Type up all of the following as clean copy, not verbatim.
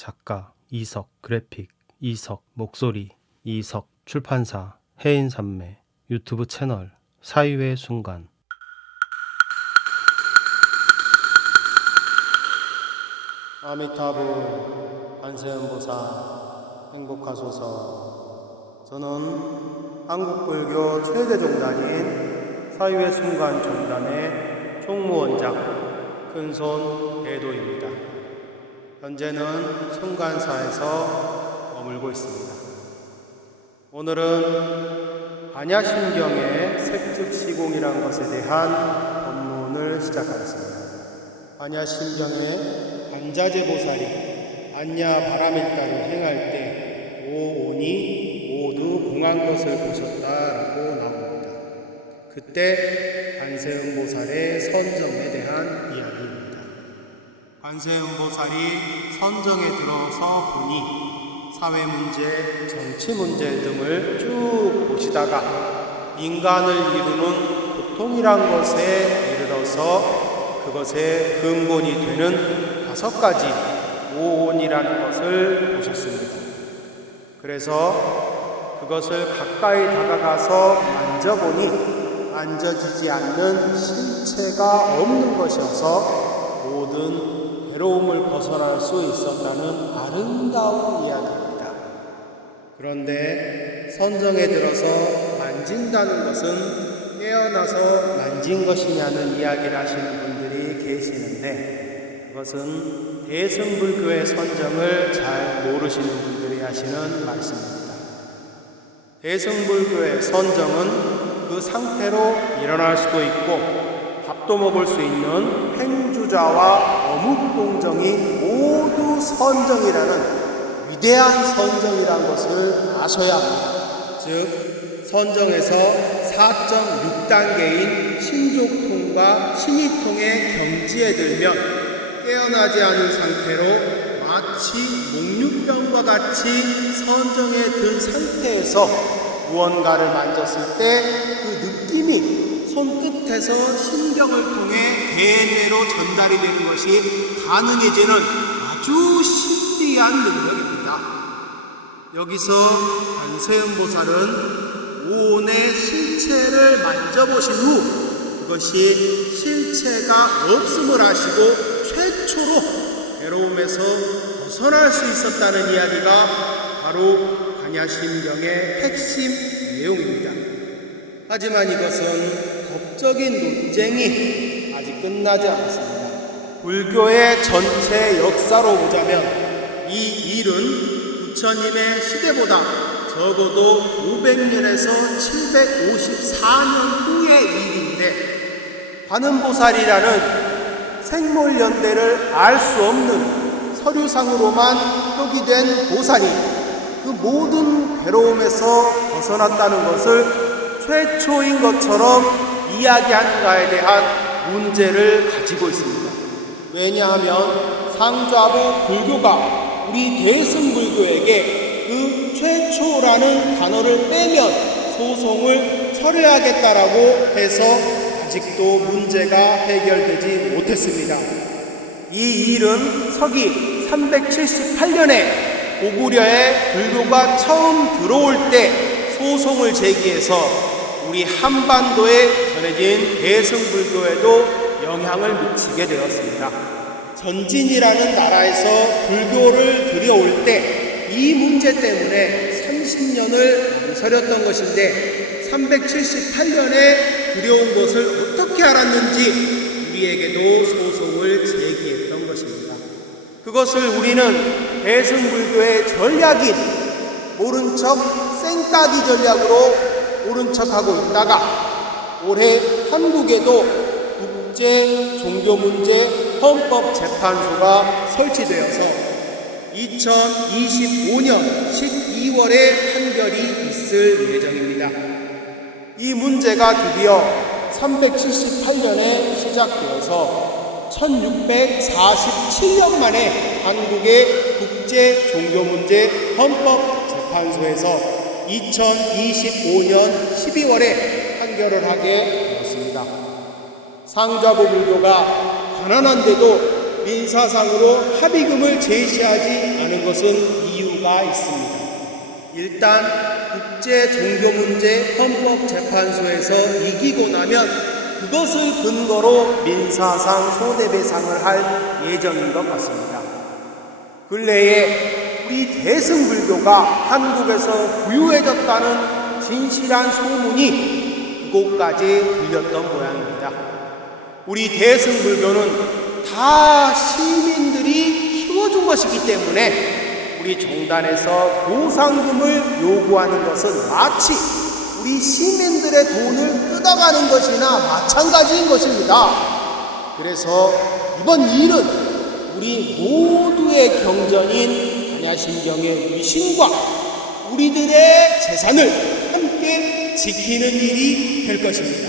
작가 이석, 그래픽 이석, 목소리 이석, 출판사 해인산매, 유튜브 채널 사유의 순간. 아미타불 관세음보살 행복하소서. 저는 한국불교 최대 종단인 사유의 순간 종단의 총무원장 큰손 대도입니다. 현재는 순간사에서 머물고 있습니다. 오늘은 반야심경의 색즉시공이란 것에 대한 법문을 시작하겠습니다. 반야심경의 반자재보살이 안야 바라밀다를 행할 때 오온이 모두 공한 것을 보셨다라고 나옵니다. 그때 관세음보살의 선정에 대한 이야기입니다. 관세음보살이 선정에 들어서 보니 사회문제, 정치문제 등을 쭉 보시다가 인간을 이루는 고통이란 것에 이르러서 그것의 근본이 되는 5가지 오온이라는 것을 보셨습니다. 그래서 그것을 가까이 다가가서 만져보니 만져지지 않는 실체가 없는 것이어서 모든 괴로움을 벗어날 수 있었다는 아름다운 이야기입니다. 그런데 선정에 들어서 만진다는 것은 깨어나서 만진 것이냐는 이야기를 하시는 분들이 계시는데, 그것은 대승불교의 선정을 잘 모르시는 분들이 하시는 말씀입니다. 대승불교의 선정은 그 상태로 일어날 수도 있고 밥도 먹을 수 있는 행주자와 어묵동정이 모두 선정이라는 위대한 선정이라는 것을 아셔야 합니다. 즉 선정에서 4.6단계인 신족통과 신이통의 경지에 들면 깨어나지 않은 상태로 마치 목류병과 같이 선정에 든 상태에서 무언가를 만졌을 때 그 느낌이 손끝에서 신경을 통해 대뇌로 전달이 되는 것이 가능해지는 아주 신비한 능력입니다. 여기서 관세음보살은 오온의 실체를 만져보신 후 그것이 실체가 없음을 아시고 최초로 괴로움에서 벗어날 수 있었다는 이야기가 바로 반야심경의 핵심 내용입니다. 하지만 이것은 법적인 논쟁이 아직 끝나지 않았습니다. 불교의 전체 역사로 보자면 이 일은 부처님의 시대보다 적어도 500년에서 754년 후의 일인데, 관음보살이라는 생몰연대를 알 수 없는 서류상으로만 표기된 보살이 그 모든 괴로움에서 벗어났다는 것을 최초인 것처럼 이야기하는가에 대한 문제를 가지고 있습니다. 왜냐하면 상좌부 불교가 우리 대승불교에게 그 최초라는 단어를 빼면 소송을 처리하겠다라고 해서 아직도 문제가 해결되지 못했습니다. 이 일은 서기 378년에 고구려에 불교가 처음 들어올 때 소송을 제기해서 우리 한반도에 전해진 대승불교에도 영향을 미치게 되었습니다. 전진이라는 나라에서 불교를 들여올 때 이 문제 때문에 30년을 망설였던 것인데 378년에 들여온 것을 어떻게 알았는지 우리에게도 소송을 제기했던 것입니다. 그것을 우리는 대승불교의 전략인 모른 척 쌩까기 전략으로 모른 척하고 있다가 올해 한국에도 국제종교문제 헌법재판소가 설치되어서 2025년 12월에 판결이 있을 예정입니다. 이 문제가 드디어 378년에 시작되어서 1647년 만에 한국의 국제종교문제 헌법재판소에서 2025년 12월에 판결을 하게 되었습니다. 상좌부 불교가 가난한데도 민사상으로 합의금을 제시하지 않은 것은 이유가 있습니다. 일단 국제종교문제헌법재판소에서 이기고 나면 그것을 근거로 민사상 손해배상을 할 예정인 것 같습니다. 근래에 우리 대승불교가 한국에서 부유해졌다는 진실한 소문이 그곳까지 들렸던 모양입니다. 우리 대승불교는 다 시민들이 키워준 것이기 때문에 우리 종단에서 보상금을 요구하는 것은 마치 우리 시민들의 돈을 뜯어가는 것이나 마찬가지인 것입니다. 그래서 이번 일은 우리 모두의 경전인 반야심경의 위신과 우리들의 재산을 함께 지키는 일이 될 것입니다.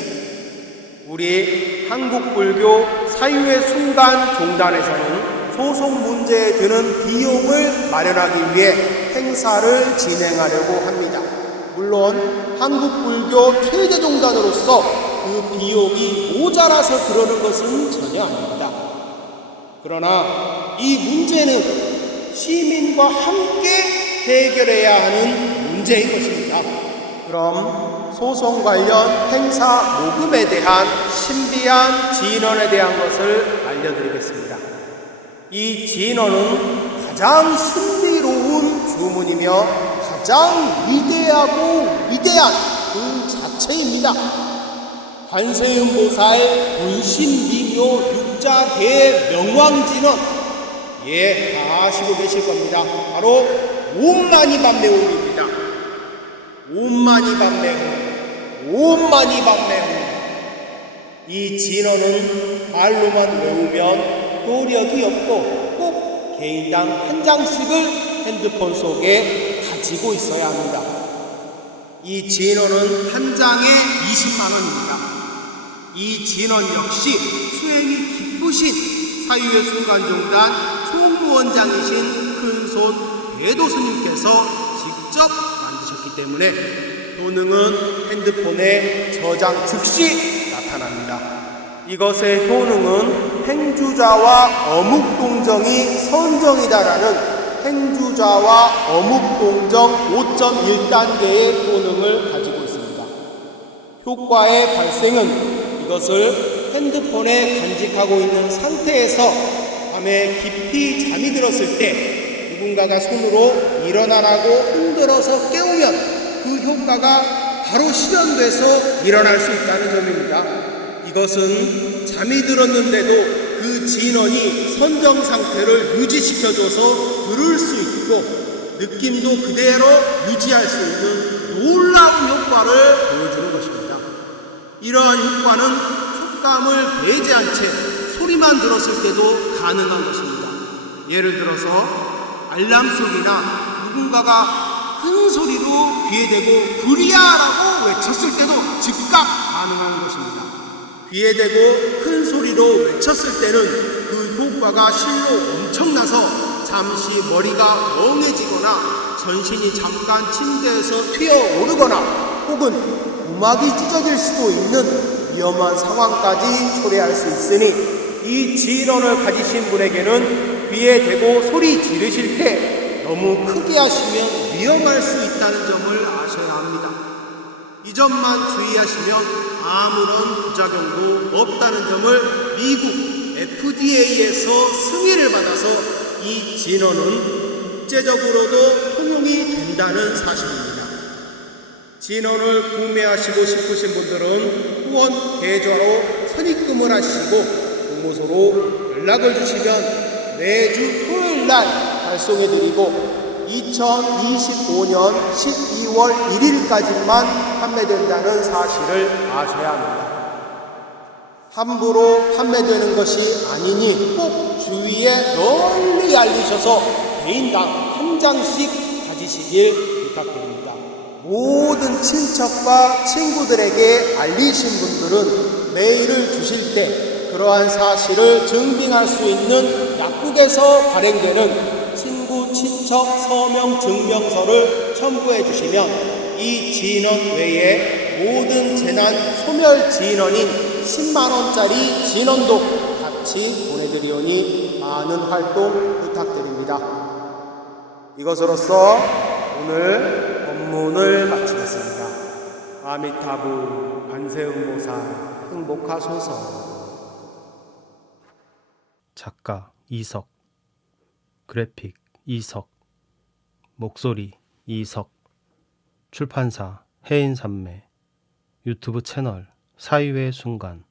우리 한국불교 사유의 순간 종단에서는 소송 문제에 드는 비용을 마련하기 위해 행사를 진행하려고 합니다. 물론 한국불교 최대종단으로서 그 비용이 모자라서 그러는 것은 전혀 아닙니다. 그러나 이 문제는 시민과 함께 해결해야 하는 문제인 것입니다. 그럼 소송 관련 행사 모금에 대한 신비한 진언에 대한 것을 알려드리겠습니다. 이 진언은 가장 신비로운 주문이며 가장 위대하고 위대한 그 자체입니다. 관세음보살 본신미묘 육자대 명왕진언, 다 아시고 계실 겁니다. 바로 옴마니밤메홈입니다. 옴마니밤메홈. 이 진언은 말로만 외우면 효력이 없고 꼭 개인당 한 장씩을 핸드폰 속에 가지고 있어야 합니다. 이 진언은 한 장에 20만 원입니다. 이 진언 역시 수행이 깊으신 사유의 순간종단 총무원장이신 큰손 대도스님께서 직접 만드셨기 때문에 효능은 핸드폰에 저장 즉시 나타납니다. 이것의 효능은 행주자와 어묵동정이 선정이다라는 행주자와 어묵동정 5.1단계의 효능을 가지고 있습니다. 효과의 발생은 이것을 핸드폰에 간직하고 있는 상태에서 밤에 깊이 잠이 들었을 때 누군가가 손으로 일어나라고 흔들어서 깨우면 그 효과가 바로 실현돼서 일어날 수 있다는 점입니다. 이것은 잠이 들었는데도 그 진언이 선정 상태를 유지시켜줘서 들을 수 있고 느낌도 그대로 유지할 수 있는 놀라운 효과를 보여주는 것입니다. 이러한 효과는 촉감을 배제한 채 소리만 들었을 때도 가능한 것입니다. 예를 들어서 알람 소리나 누군가가 큰 소리로 귀에 대고 불이야라고 외쳤을 때도 즉각 반응하는 것입니다. 귀에 대고 큰 소리로 외쳤을 때는 그 효과가 실로 엄청나서 잠시 머리가 멍해지거나 전신이 잠깐 침대에서 튀어오르거나 혹은 고막이 찢어질 수도 있는 위험한 상황까지 초래할 수 있으니 이 진언을 가지신 분에게는 귀에 대고 소리 지르실 때 너무 크게 하시면 위험할 수 있다는 점을 아셔야 합니다. 이 점만 주의하시면 아무런 부작용도 없다는 점을 미국 FDA에서 승인을 받아서 이 진언은 국제적으로도 통용이 된다는 사실입니다. 진언을 구매하시고 싶으신 분들은 후원 계좌로 선입금을 하시고 종무소로 연락을 주시면 매주 토요일날 발송해드리고 2025년 12월 1일까지만 판매된다는 사실을 아셔야 합니다. 함부로 판매되는 것이 아니니 꼭 주위에 널리 알리셔서 개인당 한 장씩 가지시길 부탁드립니다. 모든 친척과 친구들에게 알리신 분들은 메일을 주실 때 그러한 사실을 증빙할 수 있는 약국에서 발행되는 친구, 친척, 서명 증명서를 첨부해 주시면 이 진언 외에 모든 재난 소멸 진언인 10만원짜리 진언도 같이 보내드립니다. 저희들이 오니 많은 활동 부탁드립니다. 이것으로써 오늘 법문을 마치겠습니다. 아미타불 관세음보살 행복하소서. 작가 이석, 그래픽 이석, 목소리 이석, 출판사 해인산매, 유튜브 채널 사이의 순간,